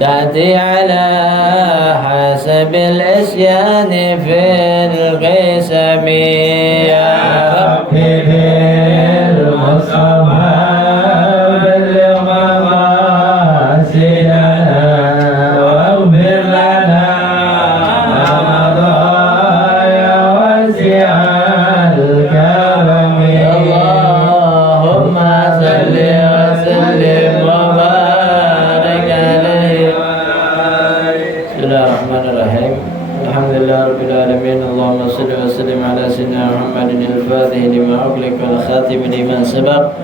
تأتي على حسب العصيان في القسم يا ربي بالمصطفى بلغ مقاصدنا واغفر لنا ما مضى يا واسع الكرم اللهم صل وسلم وبارك عليه. Bismillahirrahmanirrahim. Alhamdulillahirabbil alamin. Allahumma shalli wa sallim ala sayyidina Muhammadin al-fatih lima ughliqa wal khatim liman sabaq.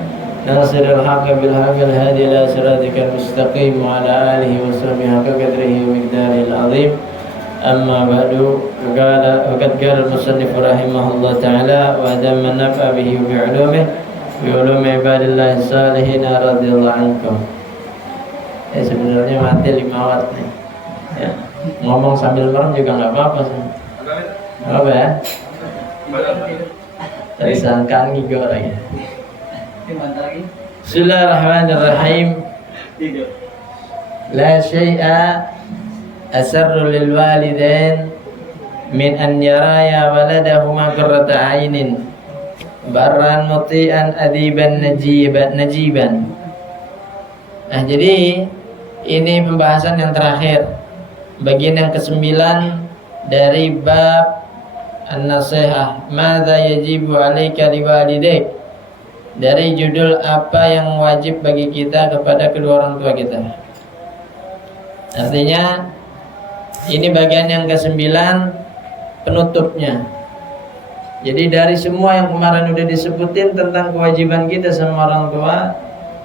Nasirul haqqi bil haqqi al-hadi ila siratikal mustaqim wa ala alihi wa sahbihi haqqa qadrihi wa miqdarihil azim. Amma ba'du. Qad qala al-musannif rahimahullah ta'ala wa damma nafa bihi bi ulumi ibadillah salihin radhiyallahu anhum. Sebenarnya mati 5 watt nih. Ya. Ngomong sambil merem juga nggak apa-apa sih. Apa ya? Dari sangkaan ngigor lagi. Bismillahirrahmanirrahim. La syai'a asarru lil walidain min an yaraya waladahuma qurrata ainin barran muti'an adiban najiban. Nah, jadi ini pembahasan yang terakhir, bagian yang ke-9 dari bab an-nasihah, madza yajibu 'alaika liwalidayk, dari judul apa yang wajib bagi kita kepada kedua orang tua kita. Artinya ini bagian yang ke-9 penutupnya. Jadi dari semua yang kemarin udah disebutin tentang kewajiban kita sama orang tua,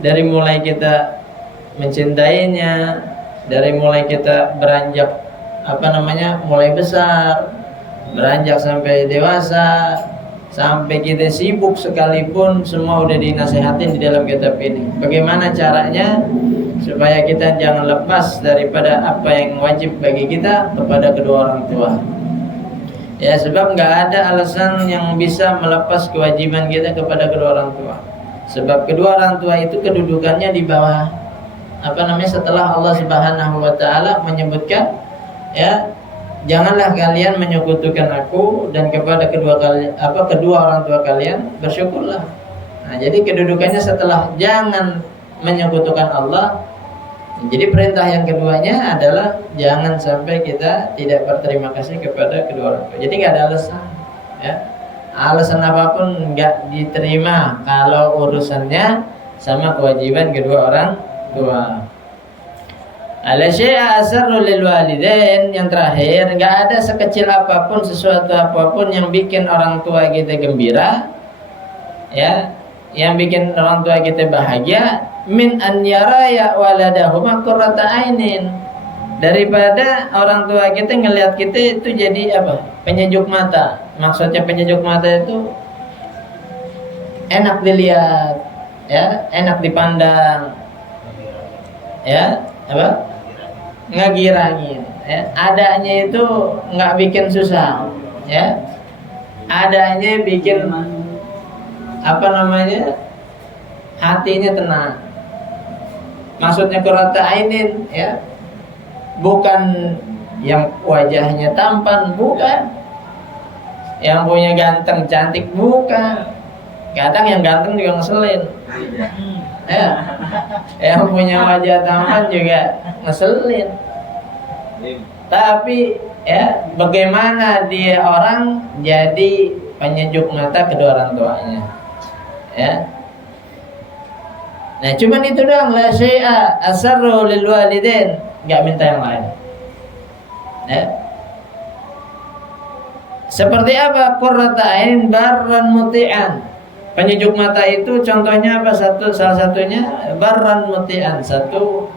dari mulai kita mencintainya, dari mulai kita beranjak mulai besar, beranjak sampai dewasa, sampai kita sibuk sekalipun, semua udah dinasehatin di dalam kitab ini. Bagaimana caranya supaya kita jangan lepas daripada apa yang wajib bagi kita kepada kedua orang tua. Ya, sebab nggak ada alasan yang bisa melepas kewajiban kita kepada kedua orang tua. Sebab kedua orang tua itu kedudukannya di bawah setelah Allah Subhanahu wa taala menyebutkan, ya, janganlah kalian menyekutukan aku, dan kepada kedua orang tua kalian bersyukurlah. Nah, jadi kedudukannya setelah jangan menyekutukan Allah. Jadi perintah yang keduanya adalah jangan sampai kita tidak berterima kasih kepada kedua orang tua. Jadi nggak ada alasan, ya. Alasan apapun nggak diterima kalau urusannya sama kewajiban kedua orang tua. Ala syai'a asarru lil walidain, yang terakhir, nggak ada sekecil apapun, sesuatu apapun yang bikin orang tua kita gembira, ya, yang bikin orang tua kita bahagia min an yara ya waladahuma qurrata ainin, daripada orang tua kita ngelihat kita itu jadi apa? Penyejuk mata. Maksudnya penyejuk mata itu enak dilihat, ya, enak dipandang, ya, apa? Ngagirangin, ya. Adanya itu nggak bikin susah, ya. Adanya bikin apa namanya, hatinya tenang. Maksudnya qurrata ainin, ya, bukan yang wajahnya tampan, bukan, yang punya ganteng cantik, bukan. Kadang yang ganteng juga ngeselin, ya. Yang punya wajah tampan juga ngeselin. Tapi ya, bagaimana dia orang jadi penyejuk mata kedua orang tuanya, ya. Nah, cuman itu doang, la syai'a asarru lil walidain, enggak minta yang lain. Ya. Seperti apa? Qurrata ain barran muti'an. Penyejuk mata itu contohnya apa? Salah satunya barran muti'an. Satu,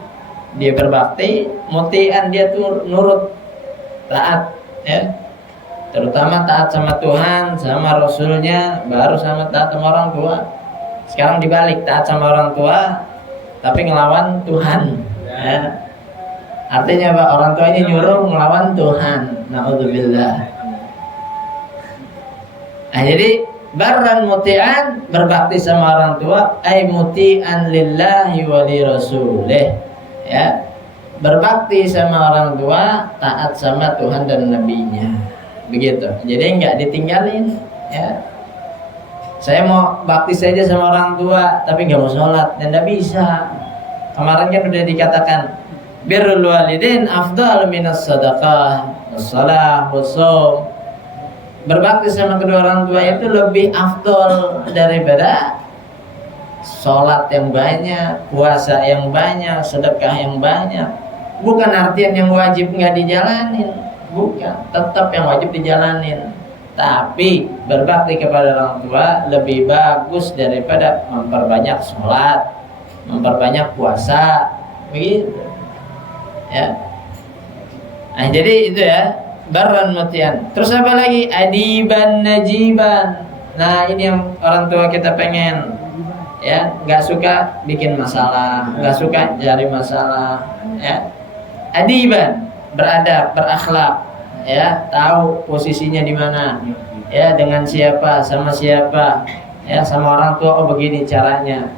dia berbakti, muti'an dia tuh nurut, taat, ya. Terutama taat sama Tuhan, sama Rasulnya, baru sama taat sama orang tua. Sekarang dibalik, taat sama orang tua tapi ngelawan Tuhan, ya. Artinya apa? Orang tua ini nyuruh ngelawan Tuhan. Na'udzubillah. Nah, jadi barran muti'an, berbakti sama orang tua, ay muti'an lillahi wa li rasulih, ya. Berbakti sama orang tua, taat sama Tuhan dan nabinya. Begitu. Jadi enggak ditinggalin, ya. Saya mau bakti saja sama orang tua tapi enggak mau sholat, dan enggak bisa. Kemarin kan udah dikatakan birrul walidain afdal minas sadaqah, shalah, shaum. Berbakti sama kedua orang tua itu lebih afdal daripada sholat yang banyak, puasa yang banyak, sedekah yang banyak. Bukan artian yang wajib nggak dijalanin, bukan, tetap yang wajib dijalanin. Tapi berbakti kepada orang tua lebih bagus daripada memperbanyak sholat, memperbanyak puasa, begitu, ya. Nah, jadi itu ya, barran mutian. Terus apa lagi? Adiban najiban. Nah, ini yang orang tua kita pengen, ya, nggak suka bikin masalah, nggak suka cari masalah, ya. Adiban, beradab, berakhlak, ya, tahu posisinya di mana, ya, dengan siapa, sama siapa, ya, sama orang tua, oh begini caranya,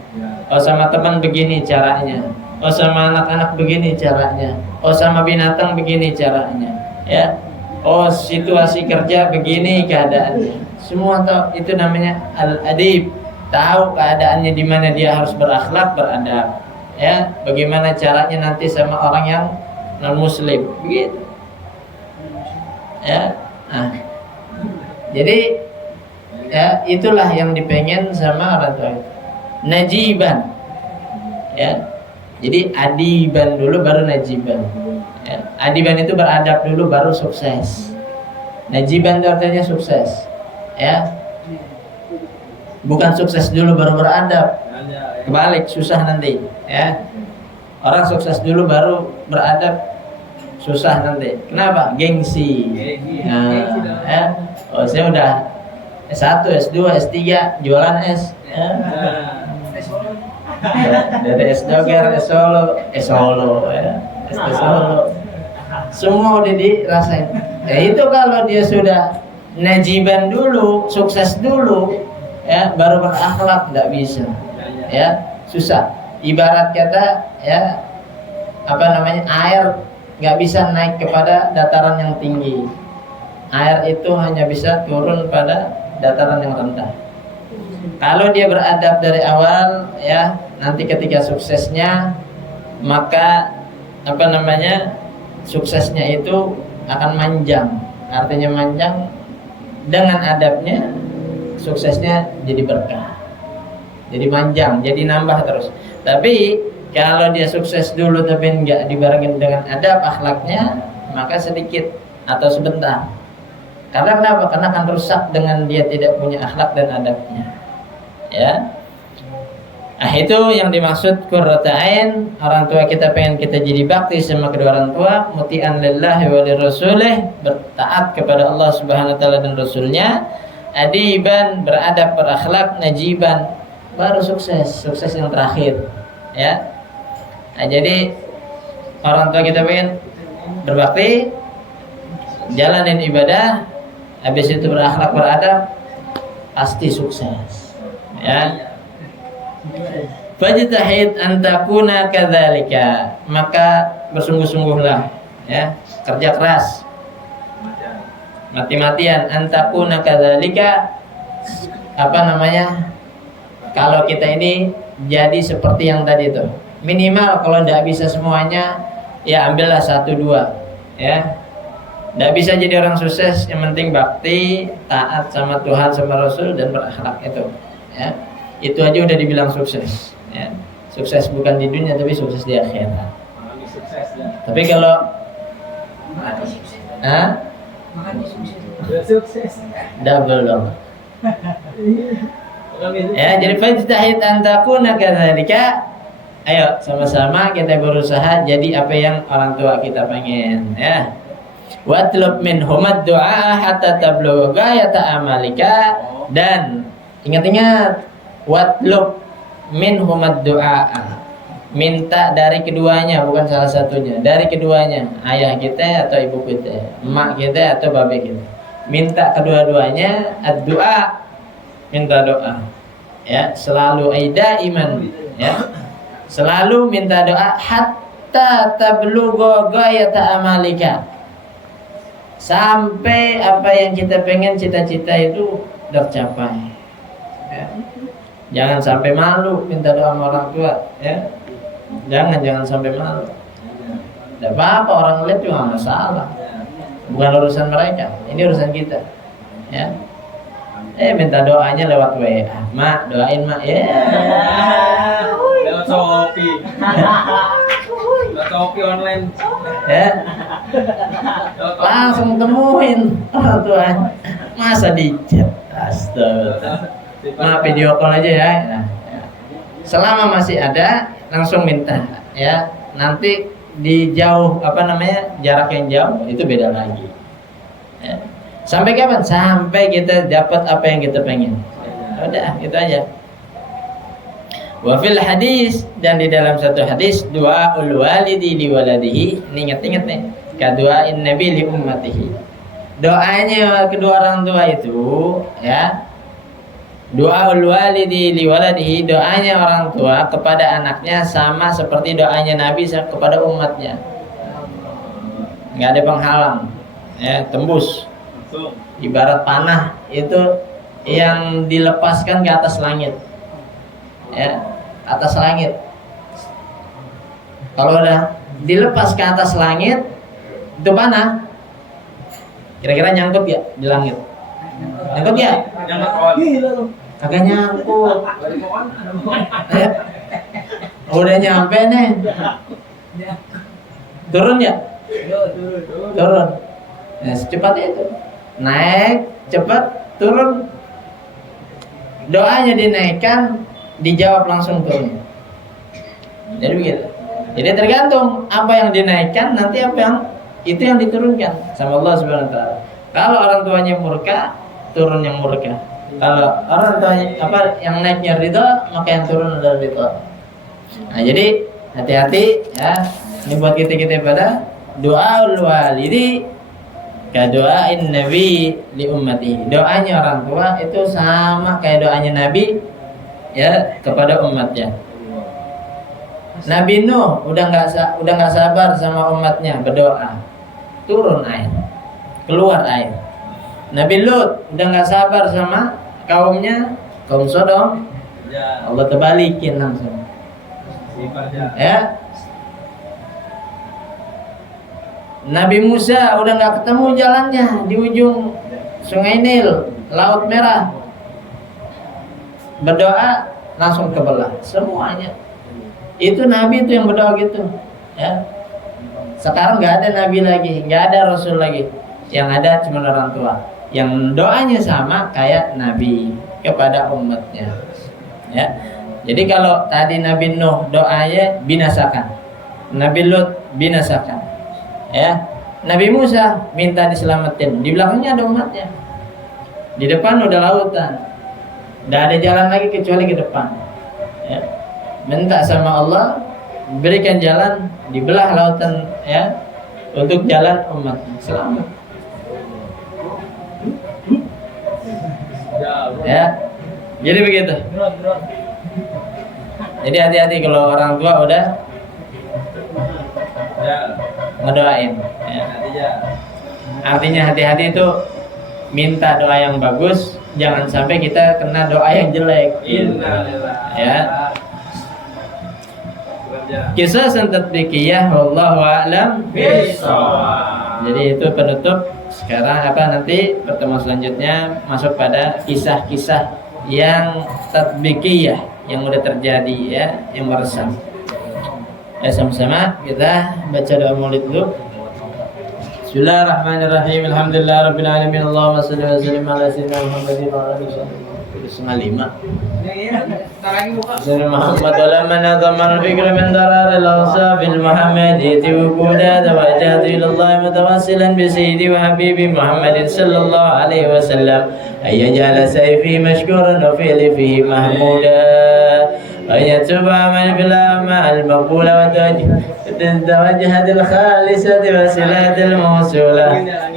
oh sama teman begini caranya, oh sama anak-anak begini caranya, oh sama binatang begini caranya, ya, oh situasi kerja begini keadaannya, semua tahu. Itu namanya al-adib, tahu keadaannya di mana dia harus berakhlak, beradab, ya, bagaimana caranya nanti sama orang yang non muslim, begitu, ya. Nah, jadi ya, itulah yang dipengen sama orang tua. Najiban, ya. Jadi adiban dulu baru najiban, ya. Adiban itu beradab dulu baru sukses. Najiban itu artinya sukses, ya. Bukan sukses dulu baru beradab, kebalik, susah nanti, ya. Orang sukses dulu baru beradab, susah nanti. Kenapa? Gengsi. Nah, ya. Oh, saya udah S1, S2, S3, jualan S, ya. Dari S Joger, S Solo, ya. S Solo. Semua udah dirasain. Ya, itu kalau dia sudah najiban dulu, sukses dulu, ya, baru berakhlak, nggak bisa, ya, susah. Ibarat kata, ya, apa namanya, air nggak bisa naik kepada dataran yang tinggi. Air itu hanya bisa turun pada dataran yang rendah. Kalau dia beradab dari awal, ya, nanti ketika suksesnya, maka apa namanya, suksesnya itu akan manjang. Artinya manjang, dengan adabnya suksesnya jadi berkah, jadi manjang, jadi nambah terus. Tapi kalau dia sukses dulu tapi nggak dibarengin dengan adab akhlaknya, maka sedikit atau sebentar. Karena kenapa? Karena akan rusak dengan dia tidak punya akhlak dan adabnya, ya. Itu yang dimaksud qurrata ain. Orang tua kita pengen kita jadi bakti sama kedua orang tua, muti'an lillahi wa lirasulih, bertaat kepada Allah Subhanahu wa taala dan rasulnya, adiban, beradab, berakhlak, najiban, baru sukses yang terakhir, ya. Nah, jadi orang tua kita pengen berbakti, jalanin ibadah, habis itu berakhlak, beradab, pasti sukses, ya. Fajtahid an takuna kadzalika, maka bersungguh-sungguhlah, ya, kerja keras, mati-matian, an takuna kadzalika, kalau kita ini jadi seperti yang tadi itu. Minimal kalau tidak bisa semuanya, ya ambillah 1-2, ya. Tidak bisa jadi orang sukses, yang penting bakti, taat sama Tuhan sama Rasul dan berakhlak itu, ya. Itu aja udah dibilang sukses, ya. Sukses bukan di dunia tapi sukses di akhirat. Tapi kalau sukses double dong. Ya, jadi fajtahid an takuna kadzalika. Ayo sama-sama kita berusaha jadi apa yang orang tua kita pengen, ya. Watlub minhum ad-du'a hatta tablugha ghayata amalika, dan ingat-ingat, watlub minhum ad-du'a, minta dari keduanya, bukan salah satunya, dari keduanya, ayah kita atau ibu kita, emak kita atau babe kita, minta kedua-duanya, ad-du'a, minta doa, ya, selalu aida iman, ya, selalu minta doa, hatta tablugha ghayata amalika, sampai apa yang kita pengen, cita-cita itu tercapai, ya. Jangan sampai malu minta doa sama orang tua, ya. Jangan sampai malu. Tidak apa-apa, orang lihat juga nggak masalah. Bukan urusan mereka, ini urusan kita, ya. Minta doanya lewat WA, mak doain mak, ya. Lewat Shopee. Lewat Shopee online. Ya. Langsung temuin orang tua. Masa di chat? Astaga. Nah, video call aja ya. Nah, ya. Selama masih ada, langsung minta, ya. Nanti di jauh jarak yang jauh itu beda lagi, ya. Sampai kapan? Sampai kita dapat apa yang kita pengen. Udah, itu aja. Wa fil hadis, dan di dalam satu hadis, du'aul walidi li waladihi, ingat-ingat nih, kadu'ain nabi li ummatihi. Doanya kedua orang tua itu, ya. Doaul walidi li waladihi, doanya orang tua kepada anaknya sama seperti doanya Nabi kepada umatnya. Nggak ada penghalang, ya, tembus. Ibarat panah itu yang dilepaskan ke atas langit, ya, atas langit. Kalau udah dilepas ke atas langit, itu panah, kira-kira nyangkut ya di langit? Nyangkut ya? Kagak nyangkut. Udah nyampe nih. Turun ya? Turun. Nah, secepatnya itu. Naik, cepat, turun. Doanya dinaikkan, dijawab langsung turun. Jadi begitu. Jadi tergantung apa yang dinaikkan, nanti apa yang itu yang diturunkan sama Allah Subhanahu wa taala. Kalau orang tuanya murka, turun yang murka. Kalau orang tuanya yang naiknya ridho, maka yang turun adalah ridho. Nah, jadi hati-hati, ya. Ini buat kita pada doaul walidi ka doain nabi li ummati. Doanya orang tua itu sama kayak doanya Nabi, ya, kepada umatnya. Nabi Nuh udah nggak sabar sama umatnya, berdoa, turun air, keluar air. Nabi Lut udah nggak sabar sama kaumnya, kaum Sodom, Allah terbalikin langsung, ya. Nabi Musa udah nggak ketemu jalannya di ujung Sungai Nil, Laut Merah, berdoa langsung kebelah semuanya. Itu Nabi itu yang berdoa gitu, ya. Sekarang nggak ada Nabi lagi, nggak ada Rasul lagi, yang ada cuma orang tua yang doanya sama kayak Nabi kepada umatnya, ya. Jadi kalau tadi Nabi Nuh doanya binasakan, Nabi Lut binasakan, ya. Nabi Musa minta diselamatin, di belakangnya ada umatnya, di depan udah lautan, tidak ada jalan lagi kecuali ke depan, ya. Minta sama Allah berikan jalan, dibelah lautan, ya, untuk jalan umat selamat, ya. Jadi begitu. Jadi hati-hati kalau orang tua udah ngedoain, ya. Artinya hati-hati itu minta doa yang bagus, jangan sampai kita kena doa yang jelek. Ya. Kisah tatbiqiyah wallahu a'lam bishawab. Jadi itu penutup. Sekarang nanti pertemuan selanjutnya masuk pada kisah-kisah yang tatbiqiyah yang udah terjadi, ya, yang meresam. Ya, sama-sama kita baca doa maulid dulu. Bismillahirrahmanirrahim. Alhamdulillahirabbil alamin. Allahumma shalli wa sallim ala sayyidina Muhammadin wa ala alihi wasallam. سيدنا محمد ولما نظم الفكر من ضرر الأوصاف المحمدية وجودات وجهت إلى الله متوسلا بسيدي وحبيبي محمد صلى الله عليه وسلم أن يجعل سيفي مشكورا وفعلي فيه محمودا وأن يتوب عمل في الأعمال المقبولة وتوجهت الخالصة وسيلة الموصولة.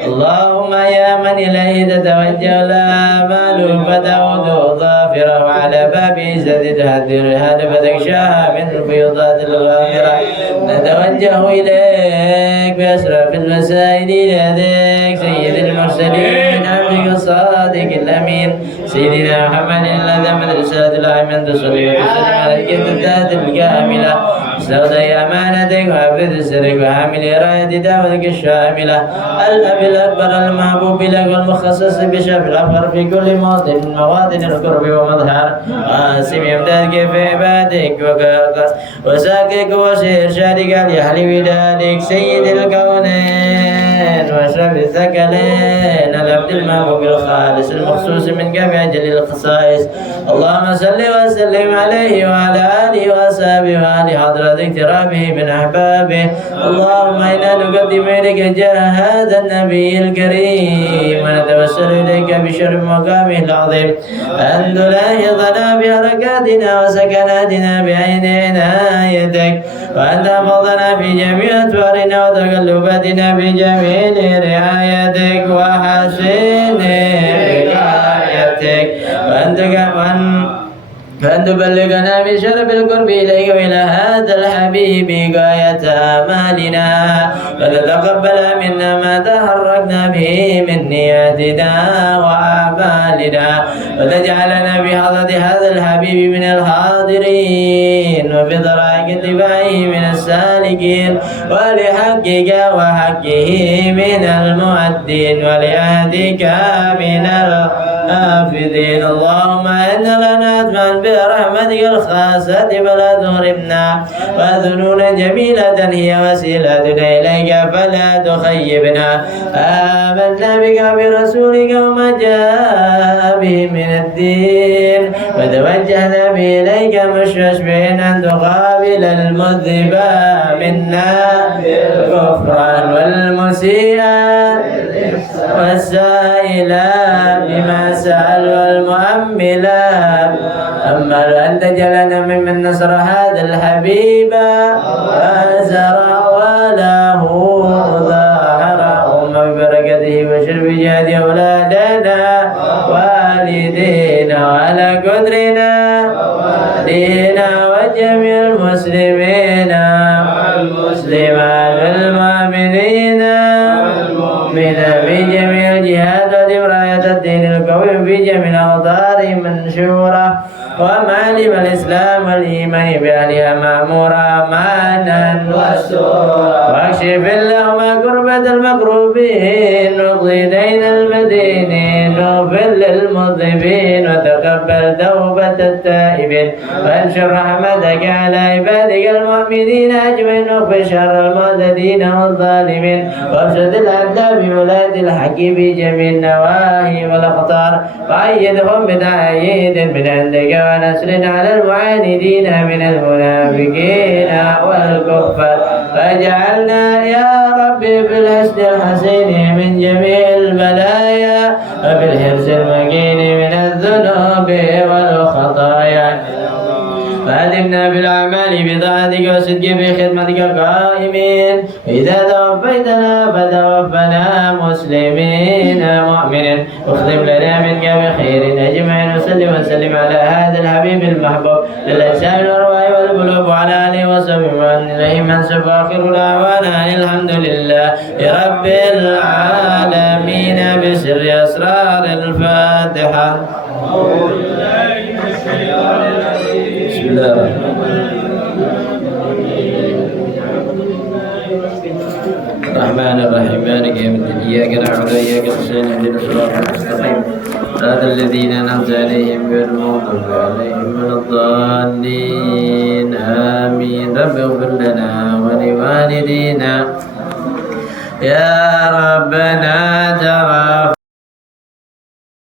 اللهم يا من إليه تتوجه الآمال فتعود ظافرة وعلى باب عزة تهدر هذا فتكشاها من الفيضات الغامرة. نتوجه إليك بأشرف المسائل لديك سيد المرسلين عبدك الصادق الأمين سيدنا محمد الذي من رسالة الله من تصلي وتسلم على الكتاب الكاملة استودع أمانتك وحفظ سرك وحامل راية دعوتك الشاملة الأب الأكبر المحبوب لك والمخصص بشرف الأفخر في كل موطن من مواطن القرب ومظهر قاسم يمدادك في عبادك وساكك وإرشادك لأهل ودادك سيد الكونين وأشرف الثقلين العبد المحبوب الخالص المخصوص من جميع أجل الخصائص. اللهم صل وسلم عليه وعلى آله وأصحابه وآل حضرة اقترابه من أحبابه. اللهم إنا نقدم إليك جاه هذا النبي الكريم ونتوسل إليك بشرف مقامه العظيم أن تلاحظنا بحركاتنا وسكناتنا بعين عنايتك وأن تحفظنا في جميع أطوارنا وتقلباتنا بجميل رعايتك وحسن رعايتك وأن تبلغنا بشرف القرب إليك وإلى هذا الحبيب غاية آمالنا وتتقبل منا ما تحركنا به من نياتنا وأعمالنا وتجعلنا بحضرة هذا الحبيب من الحاضرين وفي طرائق اتباعه من السالكين ولحقك وحقه من المؤدين ولعهدك من الحافظين. اللهم إن لنا أتمنى برحمتك الخاصة فلا تغرمنا وذنونا جميلة هي وسيلتنا إليك فلا تخيبنا. آمنا بك برسولك وما جاء به من الدين وتوجهنا به إليك مستشفعين أن تقابل المذنب منا بالغفران والمسيء والسائلا بما سأل والمؤملا. أما أن تجعلنا ممن نصر هذا الحبيب وزرع وله ظهر ببركته وشرب جهد أولادنا والدينا وعلى قدرنا دينا وجميع المسلمين والمسلمات والمؤمنين من بجميع الجهاد وراية الدين القويم في جميع الأوطار منشورة ومعلم الإسلام والإيمان بأهلها مأمورا مانا وسورا. واكشف اللهم كربة المكروبين واقضي دين المدينين واغفر للمذنبين وتقبل وتقبل توبة التائبين وانشر رحمتك على عبادك المؤمنين أجمعين واكف شر المعتدين والظالمين وابسط العدل بولاة الحق في جميع النواحي والأقطار وأيدهم بتأييد من عندك ونصر على المعاندين من المنافقين والكفار واجعلنا يا ربي بالحسن الحسين من جميع البلايا وبالحرص المكين من الذنوب والخطايا فألمنا بالأعمال بطاعتك وصدق بخدمتك قائمين إذا توفيتنا فتوفنا مسلمين مؤمنين واختم لنا منك بخير أجمعين وسلم على هذا الحبيب المحبوب للأجسام والأرواح والقلوب وعلى آله وصحبه ومن إليه منسب آخر دعوانا الحمد لله رب العالمين بسر أسرار الفاتحة. بسم الله الرحمن الرحيم مالك يوم الدين إياك نعبد وإياك نستعين اهدنا الصراط المستقيم صراط الذين أنعمت عليهم غير المغضوب عليهم ولا الضالين آمين رب اغفر لنا ولوالدينا يا ربنا ترى